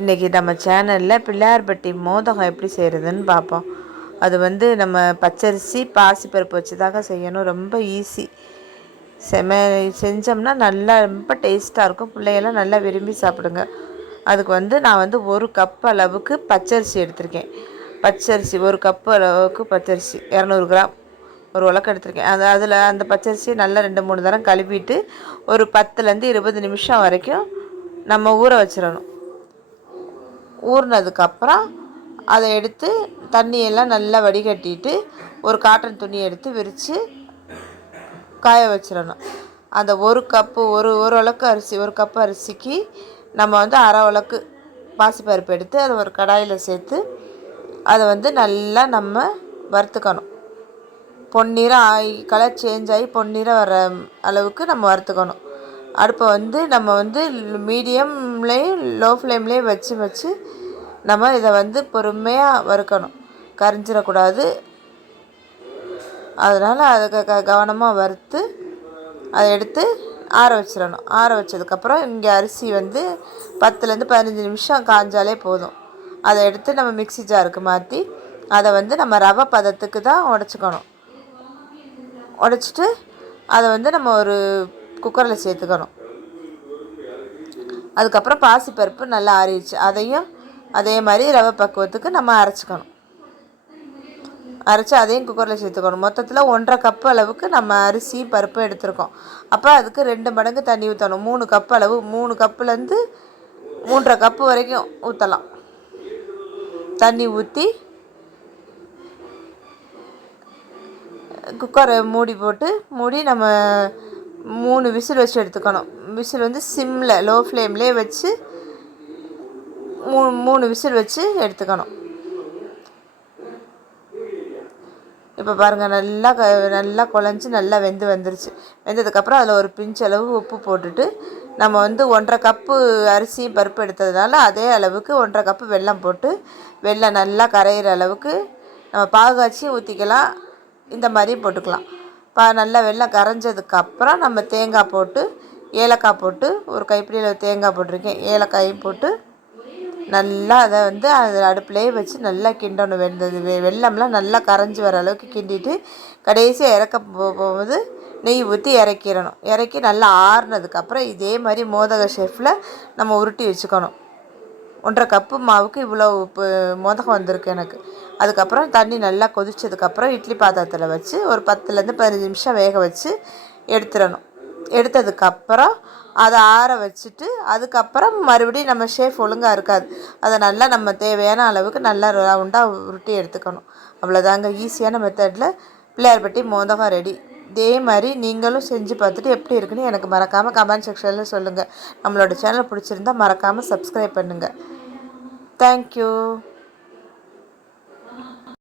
இன்றைக்கி நம்ம சேனலில் பிள்ளையார்பட்டி மோதகம் எப்படி செய்கிறதுன்னு பார்ப்போம். அது நம்ம பச்சரிசி பாசிப்பருப்பு வச்சு தாங்க செய்யணும். ரொம்ப ஈஸி. செஞ்சோம்னா நல்லா ரொம்ப டேஸ்ட்டாக இருக்கும். பிள்ளையெல்லாம் நல்லா விரும்பி சாப்பிடுங்க. அதுக்கு நான் 1 கப் அளவுக்கு பச்சரிசி எடுத்திருக்கேன். பச்சரிசி 1 கப்பு அளவுக்கு பச்சரிசி 200 கிராம் ஒரு உலக்கு எடுத்திருக்கேன். அதில் அந்த பச்சரிசியை நல்லா 2-3 தரம் கழுவிட்டு ஒரு 10லேருந்து 20 நிமிஷம் வரைக்கும் நம்ம ஊற வச்சிடணும். ஊறினதுக்கப்புறம் அதை எடுத்து தண்ணியெல்லாம் நல்லா வடிகட்டிட்டு ஒரு காட்டன் துணி எடுத்து விரித்து காய வச்சிடணும். அந்த 1 கப்பு ஒரு உலக்கு அரிசி 1 கப்பு அரிசிக்கு நம்ம அரை உலக்கு பாசிப்பருப்பு எடுத்து அதை ஒரு கடாயில் சேர்த்து அதை நல்லா நம்ம வறுத்துக்கணும். பொன்னிறம் ஆகி கலர் சேஞ்ச் ஆகி பொன்னிறம் வர அளவுக்கு நம்ம வறுத்துக்கணும். அடுப்பை நம்ம மீடியம்லேயும் லோ ஃப்ளேம்லேயும் வச்சு நம்ம இதை பொறுமையாக வறுக்கணும். கரிஞ்சிடக்கூடாது. அதனால் அதை கவனமாக வறுத்து அதை எடுத்து ஆற வச்சிடணும். ஆற வச்சதுக்கப்புறம் இங்கே அரிசி 10லேருந்து 15 நிமிஷம் காஞ்சாலே போதும். அதை எடுத்து நம்ம மிக்ஸி ஜாருக்கு மாற்றி அதை நம்ம ரவை பதத்துக்கு தான் உடச்சிக்கணும். உடச்சிட்டு அதை நம்ம ஒரு குக்கரில் சேர்த்துக்கணும். அதுக்கப்புறம் பாசிப்பருப்பு நல்லா ஆறிடுச்சு. அதையும் அதே மாதிரி ரவை பக்குவத்துக்கு நம்ம அரைச்சிக்கணும். அரைச்சி அதையும் குக்கரில் சேர்த்துக்கணும். மொத்தத்தில் 1.5 கப்பு அளவுக்கு நம்ம அரிசி பருப்பு எடுத்துருக்கோம். அப்போ அதுக்கு 2 மடங்கு தண்ணி ஊற்றணும். 3 கப்பு அளவு 3 கப்புலேருந்து 3.5 கப்பு வரைக்கும் ஊற்றலாம். தண்ணி ஊற்றி குக்கரை மூடி நம்ம 3 விசில் வச்சு எடுத்துக்கணும். விசில் சிம்மில் லோ ஃப்ளேம்லேயே வச்சு 3 விசில் வச்சு எடுத்துக்கணும். இப்போ பாருங்கள், நல்லா குழஞ்சி நல்லா வெந்துருச்சு. வெந்ததுக்கப்புறம் அதில் ஒரு பிஞ்ச் அளவு உப்பு போட்டுட்டு நம்ம 1.5 கப்பு அரிசியும் பருப்பு எடுத்ததுனால அதே அளவுக்கு 1.5 கப்பு வெல்லம் போட்டு வெல்லம் நல்லா கரையிற அளவுக்கு நம்ம பாகு காய்ச்சி ஊற்றிக்கலாம். இந்த மாதிரியும் போட்டுக்கலாம். நல்லா வெல்லம் கரைஞ்சதுக்கப்புறம் நம்ம தேங்காய் போட்டு ஏலக்காய் போட்டு ஒரு கைப்பிடியில் தேங்காய் போட்டிருக்கேன். ஏலக்காயும் போட்டு நல்லா அதை அது அடுப்புலேயே வச்சு நல்லா கிண்டணும். வெல்லம்லாம் நல்லா கரைஞ்சி வர அளவுக்கு கிண்டிட்டு கடைசியாக இறக்க போகும்போது நெய் ஊற்றி இறக்கிடணும். இறக்கி நல்லா ஆறுனதுக்கப்புறம் இதே மாதிரி மோதக ஷேப்பில் நம்ம உருட்டி வச்சுக்கணும். 1.5 கப்பு மாவுக்கு இவ்வளோ மோதகம் வந்திருக்கு எனக்கு. அதுக்கப்புறம் தண்ணி நல்லா கொதிச்சதுக்கப்புறம் இட்லி பாத்திரத்தில் வச்சு ஒரு 10லேருந்து 15 நிமிஷம் வேக வச்சு எடுத்துடணும். எடுத்ததுக்கப்புறம் அதை ஆற வச்சுட்டு அதுக்கப்புறம் மறுபடியும் நம்ம ஷேப் ஒழுங்காக இருக்காது. அதை நல்லா நம்ம தேவையான அளவுக்கு நல்லா ரவுண்டாக உருட்டி எடுத்துக்கணும். அவ்வளோதாங்க, ஈஸியான மெத்தடில் பிள்ளையார்பட்டி மோதகம் ரெடி. இதே மாதிரி நீங்களும் செஞ்சு பார்த்துட்டு எப்படி இருக்குன்னு எனக்கு மறக்காமல் கமெண்ட் செக்ஷனில் சொல்லுங்கள். நம்மளோட சேனல் பிடிச்சிருந்தா மறக்காமல் சப்ஸ்கிரைப் பண்ணுங்கள். தேங்க்யூ.